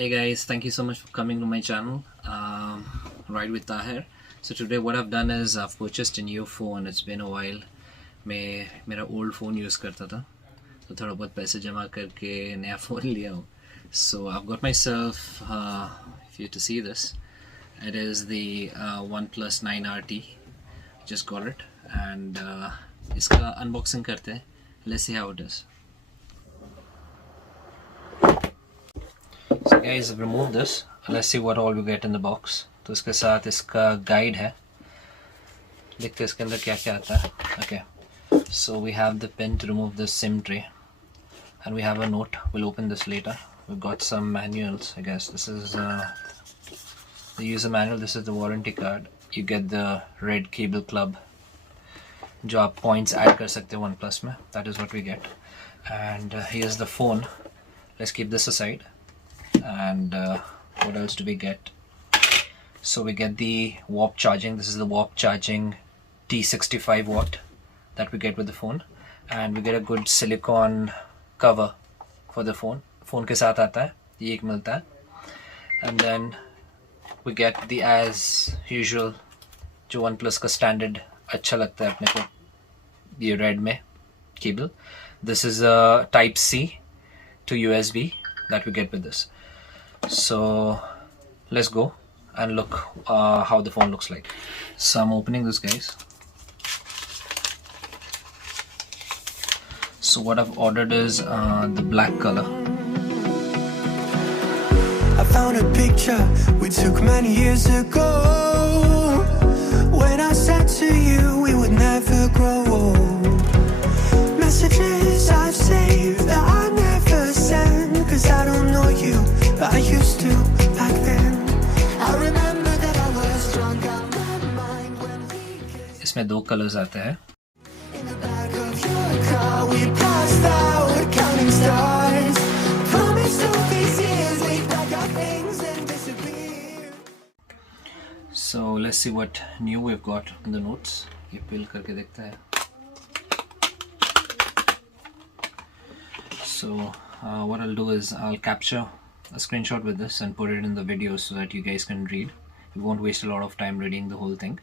Hey guys, thank you so much for coming to my channel, Ride with Tahir. So today what I've done is I've purchased a new phone. It's been a while. मैं मेरा old phone use करता था, तो थोड़ा बहुत पैसे जमा करके नया phone लिया हूँ. So I've got myself, if you to see this, it is the ONEPLUS 9RT. Just got it, and इसका unboxing करते हैं. Let's see how it is. So guys, I've removed this. Let's see what all we get in the box. तो इसके साथ इसका guide है. देखते हैं इसके अंदर क्या क्या आता है. Okay. So we have the pin to remove the SIM tray, and we have a note. We'll open this later. We've got some manuals. I guess this is the user manual. This is the warranty card. You get the red cable club. जो आप points add कर सकते हो OnePlus में. That is what we get. And here's the phone. Let's keep this aside. And what else do we get? So we get the warp charging. This is the warp charging T65 watt that we get with the phone, and we get a good silicone cover for the phone. Phone के साथ आता है, ये एक मिलता है. And then we get the as usual जो OnePlus का standard अच्छा लगता है अपने को, ये red में cable. This is a type C to USB that we get with this. So let's go and look how the phone looks like. So I'm opening this, guys. So what I've ordered is the black color. I found a picture we took many years ago, when I said to you we would never grow old. Messages I've saved that I never send, cause I don't know you, but I used to back then. I remember that I was drunk out my mind when we kissed. इसमें दो colours आते हैं. In the back of your car we passed out counting stars. Promised all these years we'd pack our things and disappear. So let's see what new we've got in the notes. ये peel करके देखते हैं. So what I'll do is I'll capture a screenshot with this and put it in the video so that you guys can read. You won't waste a lot of time reading the whole thing.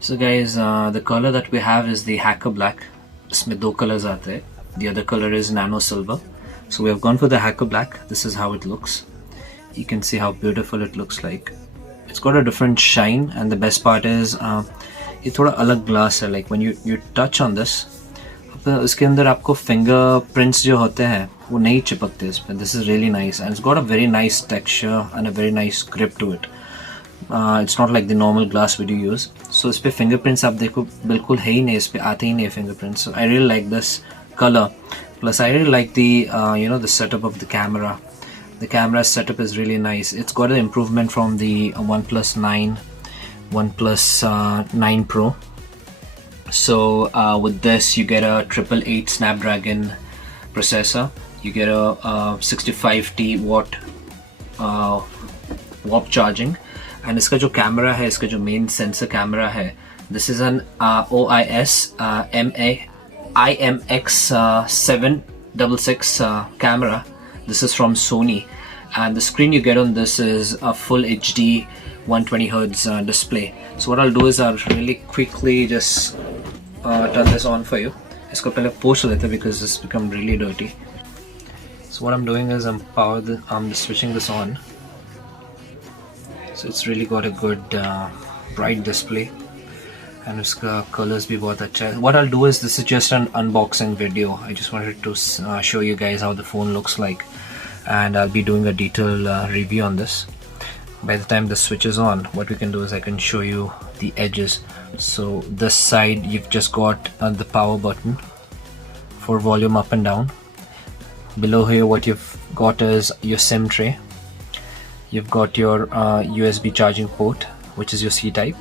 So guys, the color that we have is the Hacker Black. इसमें दो colors आते हैं. The other color is Nano Silver. So we have gone for the Hacker Black. This is how it looks. You can see how beautiful it looks like. It's got a different shine, and the best part is ये थोड़ा अलग glass है. Like when you touch on this, इसके अंदर आपको fingerprints जो होते हैं वो नहीं चिपकते इस पे. This is really nice, and it's got a very nice texture and a very nice grip to it. It's not like the normal glass we do use. So इस पे fingerprints आप देखो बिल्कुल है ही नहीं, इस पे आते ही नहीं fingerprints. So I really like this color. Plus I really like the the setup of the camera. The camera setup is really nice. It's got an improvement from the OnePlus 9, OnePlus 9 Pro. So with this you get a 888 Snapdragon processor. You get a 65T watt warp charging, and इसका जो camera है, इसका जो main sensor camera है, this is an OIS IMX766 camera. This is from Sony, and the screen you get on this is a full HD 120Hz display. So what I'll do is I'll really quickly just turn this on for you. इसको पहले पोंछ लेते हैं because it's become really dirty. So what I'm doing is I'm switching this on. So it's really got a good bright display, and इसका colors भी बहुत अच्छा है. What I'll do is, this is just an unboxing video. I just wanted to show you guys how the phone looks like, and I'll be doing a detailed review on this. By the time this switches on, what we can do is I can show you the edges. So this side you've just got the power button for volume up and down. Below here what you've got is your SIM tray. You've got your USB charging port, which is your C-type.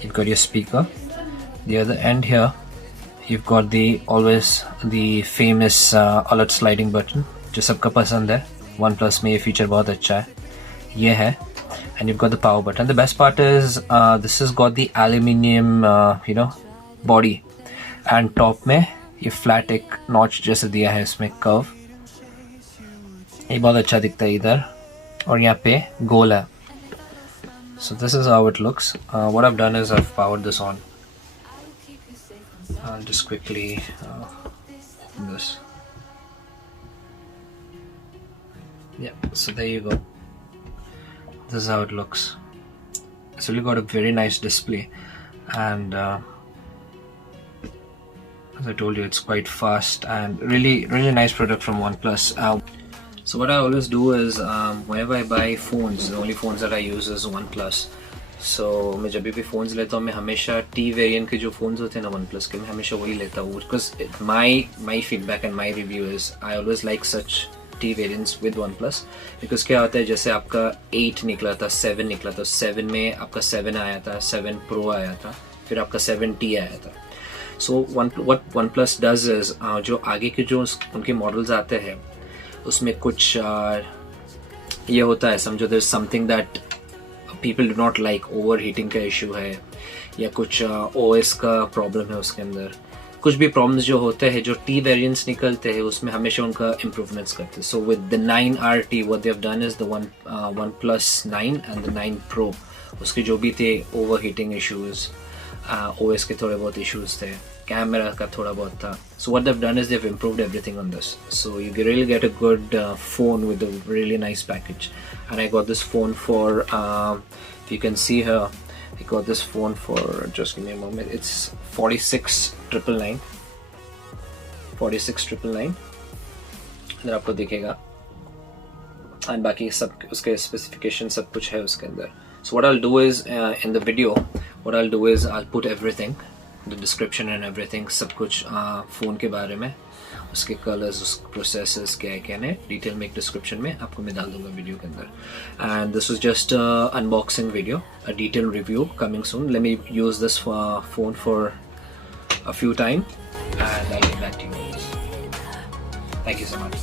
You've got your speaker. The other end here you've got always the famous alert sliding button, जो सबका पसंद है. OnePlus में ये feature बहुत अच्छा है. ये है. And you've got the power button. The best part is this has got the aluminium body, and top में ये flat एक notch जैसे दिया है इसमें curve. ये बहुत अच्छा दिखता है इधर, और यहाँ पे गोल है. So this is how it looks. What I've done is I've powered this on. I'll just quickly open this. Yeah, so there you go. This is how it looks. It's really got a very nice display, and as I told you, it's quite fast and really nice product from OnePlus. So what I always do is whenever I buy phones, the only phones that I use is OnePlus. So मैं जब भी phones लेता हूँ मैं हमेशा T variant के जो phones होते हैं ना OnePlus के, मैं हमेशा वही लेता हूँ, because my feedback and my review is I always like such T variants with OnePlus, because क्या होता है जैसे आपका 8 निकला था, 7 निकला था, 7 में आपका 7 आया था, 7 Pro आया था, फिर आपका 7T आया था. So what OnePlus does is जो आगे के जो उनके मॉडल्स आते हैं उसमें कुछ ये होता है, समझो there's something that people do not like, overheating का इशू है या कुछ OS का प्रॉब्लम है, उसके अंदर कुछ भी प्रॉब्लम्स जो होते हैं, जो T वेरिएंट्स निकलते हैं उसमें हमेशा उनका इम्प्रूवमेंट्स करते हैं. So with the 9RT what they have done is the OnePlus 9 and the 9 Pro, उसके जो भी थे ओवरहीटिंग इश्यूज, OS के थोड़े बहुत इश्यूज थे, कैमरा का थोड़ा बहुत था. So what they've done is they've improved everything on this. So you really get a good phone with a really nice package. And I got this phone for, if you can see here, I got this phone for, just give me a moment, it's 46,999. 46,999 अंदर आपको दिखेगा, and बाकी सब उसके specification सब कुछ है उसके अंदर. So what I'll do is in the video, what I'll do is I'll put everything, the description and everything, सब कुछ फ़ोन के बारे में, उसके कलर्स, उस प्रोसेसर्स क्या है क्या नहीं, डिटेल में एक डिस्क्रिप्शन में आपको मैं डाल दूंगा वीडियो के अंदर. And this was just unboxing video, a detail review coming soon. Let me use this phone for a few time and I will get back to you. Thank you so much.